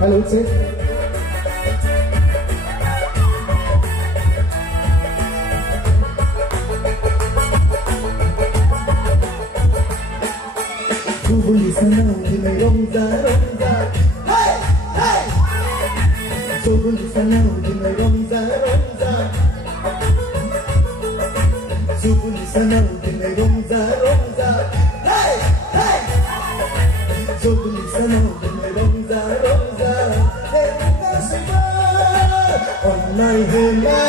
Hello, sir. Vui sana thì mày rong ra hey hey. Vui sana thì mày rong ra vui sana thì mày rong ra hey hey. Vui sana thì mày rong ra hey ta sẽ on này hơn na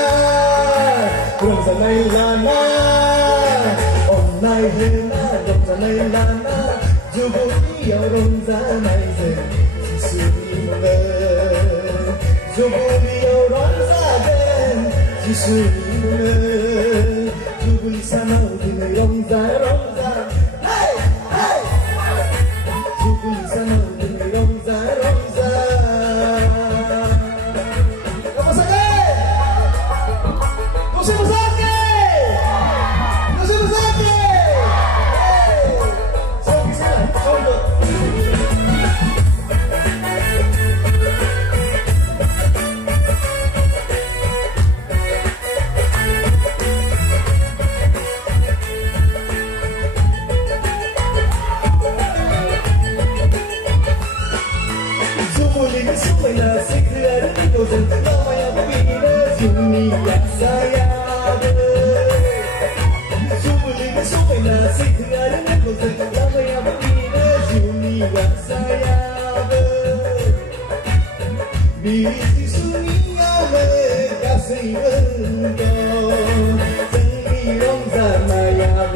rong ra này là na on này hơn na rong ra này là na. Dù vui yêu rong ra này giờ chỉ suy mơ, dù vui yêu rong ra đêm chỉ suy mơ, dù vui xa nào thì mày rong ra, hey hey, dù vui xa nào thì mày rong ra. Vamos a ver, nos vemos aquí. Là xích lưỡi câu dần lo mày áo bị đỡ dùng mi nhạt saya dù mình sống phải là xích lưỡi câu dần lo mày áo bị đỡ dùng mi nhạt saya vì chỉ suy nghĩ về cả say vẫn còn chân mi rong ra mày áo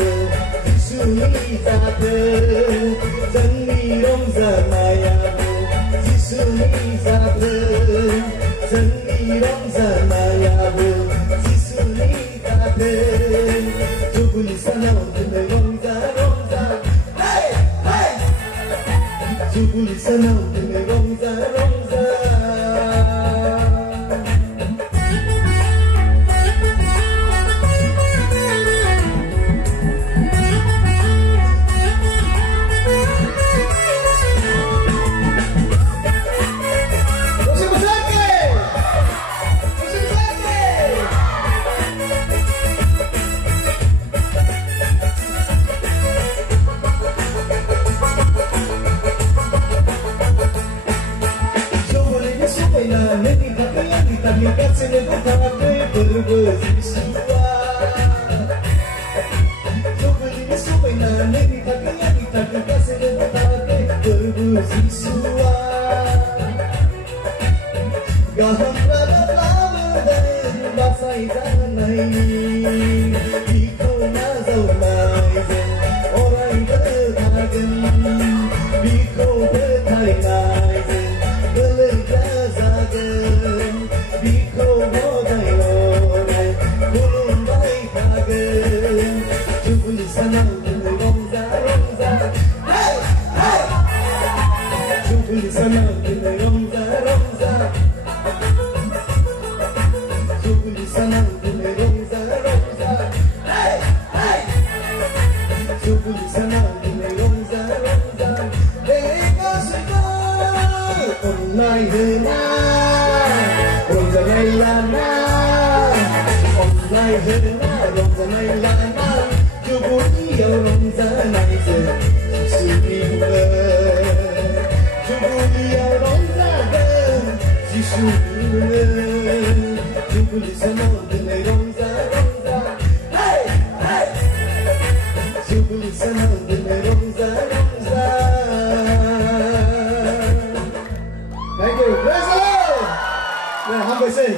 chỉ suy nghĩ ra thơ chân mi rong ra mày áo Jisuni zabe, zani rong zamaya be. Jisuni zabe, jubuli sana untme rong za, hey hey. Jubuli sana untme rong za. Mi cazzo ne potrebbe per sua dopo di me sopra in anni mi cazzo ne potrebbe per sua gaham la den basai zanai dikho na zau mai zen orai de thagen dikho de thai nai zen gale ga zagen Biko modai lore, kulum bai kagen, jubuli sana untme rong za, hey hey. Jubuli sana untme rong za, jubuli sana untme rong za, hey hey. Jubuli sana untme rong za, lega seko online hena. Rong ra này là na, online hơn na, rong ra này là na, dù vui yêu rong ra này giờ suy nghĩ mơ, dù vui yêu rong ra đêm chỉ suy mơ, dù vui xa nào từ ngày rong ra, hey hey, dù vui xa nào từ ngày rong ra. Thank you. Let's go. Hamburg, say,